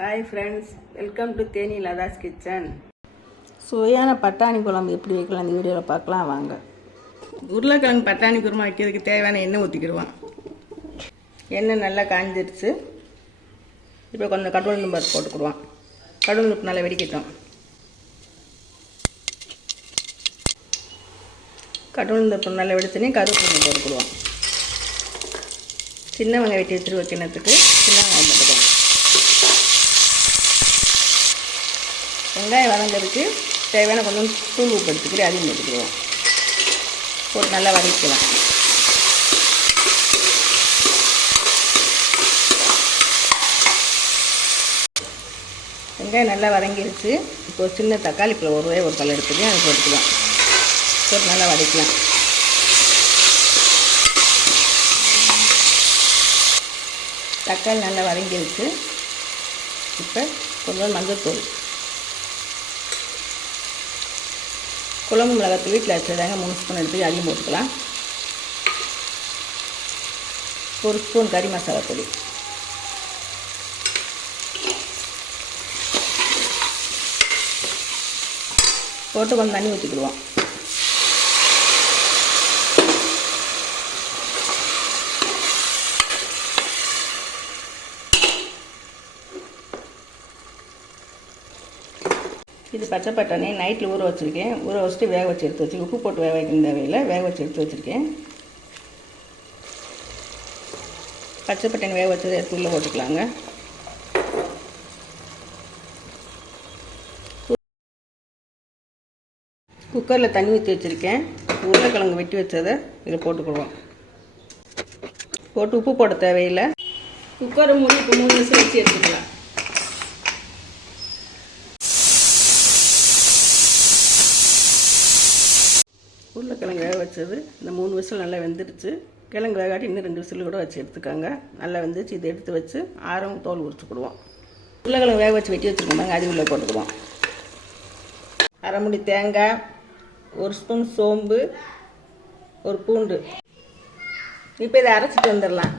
Hi friends, welcome to Theni Latha's kitchen. சுவையான பட்டாணி குழம்பு எப்படி வைக்கலாம் இந்த வீடியோவில் பார்க்கலாம் வாங்க. உருளைக்கிழங்கு பட்டாணி குருமா வைக்கிறதுக்கு தேவையான எண்ணெய் ஊற்றிக்கிடுவோம். எண்ணெய் நல்லா காஞ்சிருச்சு. இப்போ கொஞ்சம் கடவுள் பருப்பு போட்டுக்கிடுவோம். கடவுள் உப்பு நல்லா வெடிக்கட்டும். கடவுள் பருப்பு நல்லா வெடிச்சோன்னே கருவேப்பிலை போட்டுக்கிடுவோம். சின்ன வெங்காயம் வெட்டி வச்சுட்டு வைக்கிறதுக்கு சின்ன வெங்காயம் போட்டுக்குவோம். வெங்காயம் வதங்கிறதுக்கு தேவையான கொஞ்சம் தூள் உப்பு எடுத்துக்கிட்டு அதையும் போட்டுக்கிடுவோம். போட்டு நல்லா வதக்கலாம். வெங்காயம் நல்லா வதங்கிருச்சு. இப்போ ஒரு சின்ன தக்காளி பழம் ஒரு பழம் எடுத்துட்டு அதை போட்டுக்கலாம். போட்டு நல்லா வதக்கலாம். தக்காளி நல்லா வதங்கிருச்சு. இப்போ கொஞ்சம் மஞ்சள்தூள், குழம்பு மிளகாத்தூள் வீட்டில் வச்சதாங்க 3 ஸ்பூன் எடுத்து அதையும் போட்டுக்கலாம். 1 ஸ்பூன் கறி மசாலா பொடி, போட்டு கொஞ்சம் தண்ணி ஊற்றிக்கிடுவோம். இது பச்சை பட்டாணி நைட்டில் ஊற வச்சுருக்கேன். ஊற வச்சுட்டு வேக வச்சு எடுத்து வச்சு, உப்பு போட்டு வேக வைக்க தேவையில்லை, வேக வச்சு எடுத்து வச்சுருக்கேன். பச்சை பட்டாணி வேக வச்சதை எடுத்து உள்ளே போட்டுக்கலாங்க. குக்கரில் தண்ணி ஊற்றி வச்சுருக்கேன். உருளைக்கிழங்கு வெட்டி வச்சதை இதில் போட்டுக்கிடுவோம். போட்டு உப்பு போட தேவையில்லை. குக்கரை மூடி இப்போ 3 விசில் வச்சு எடுத்துக்கலாம். உருளைக்கிழங்கு வேக வச்சது இந்த 3 விசில் நல்லா வெந்துடுச்சு. கிழங்கு வேகாட்டி இன்னும் 2 விசில் கூட வச்சு எடுத்துக்காங்க. நல்லா வெந்துச்சு. இதை எடுத்து வச்சு ஆரம் தோல் உரிச்சுக்கிடுவோம். உருளைக்கிழங்கு வேக வச்சு வெட்டி வச்சுருக்கோம். அது உள்ளே போட்டுக்குவோம். அரை முடி தேங்காய், 1 ஸ்பூன் சோம்பு, 1 பூண்டு. இப்போ இதை அரைச்சிட்டு வந்துடலாம்.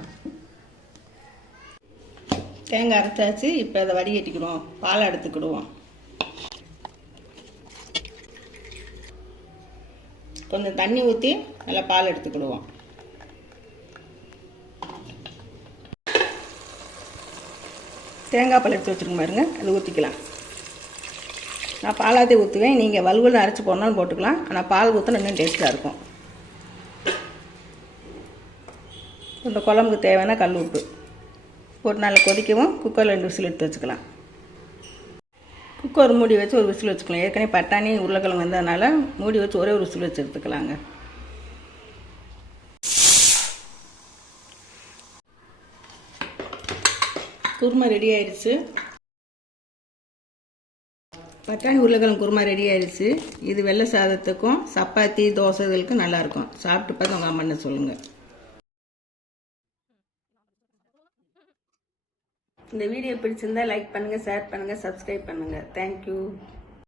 தேங்காய் அரைச்சாச்சு. இப்போ அதை வடிகட்டிக்கிடுவோம். பாலை எடுத்துக்கிடுவோம். கொஞ்சம் தண்ணி ஊற்றி நல்லா பால் எடுத்துக்கிடுவோம். தேங்காய் பால் எடுத்து வச்சுருக்க பாருங்க, அது ஊற்றிக்கலாம். நான் பாலாத்தே ஊற்றுவேன். நீங்கள் வலுவல் அரைச்சி போடணும்னு போட்டுக்கலாம். ஆனால் பால் ஊற்றினா இன்னும் டேஸ்ட்டாக இருக்கும். இந்த குழம்புக்கு தேவையான கல் உப்பு போட்டு நல்லா கொதிக்கவும் குக்கரில் 2 விசில் எடுத்து வச்சுக்கலாம். குக்கர் மூடி வச்சு 1 விசில் வச்சுக்கலாம். ஏற்கனவே பட்டாணி உருளைக்கிழங்கு வந்ததுனால மூடி வச்சு ஒரே 1 விசில் வச்சு எடுத்துக்கலாங்க. குருமா ரெடி ஆயிடுச்சு. பட்டாணி உருளைக்கிழங்கு குருமா ரெடி ஆயிடுச்சு. இது வெள்ளை சாதத்துக்கும் சப்பாத்தி தோசை இதுகளுக்கும் நல்லாயிருக்கும். சாப்பிட்டு பார்த்து உங்கள் அம்மா சொல்லுங்கள். இந்த வீடியோ பிடிச்சிருந்தா லைக் பண்ணுங்கள், ஷேர் பண்ணுங்கள், சப்ஸ்கிரைப் பண்ணுங்கள். தேங்க்யூ.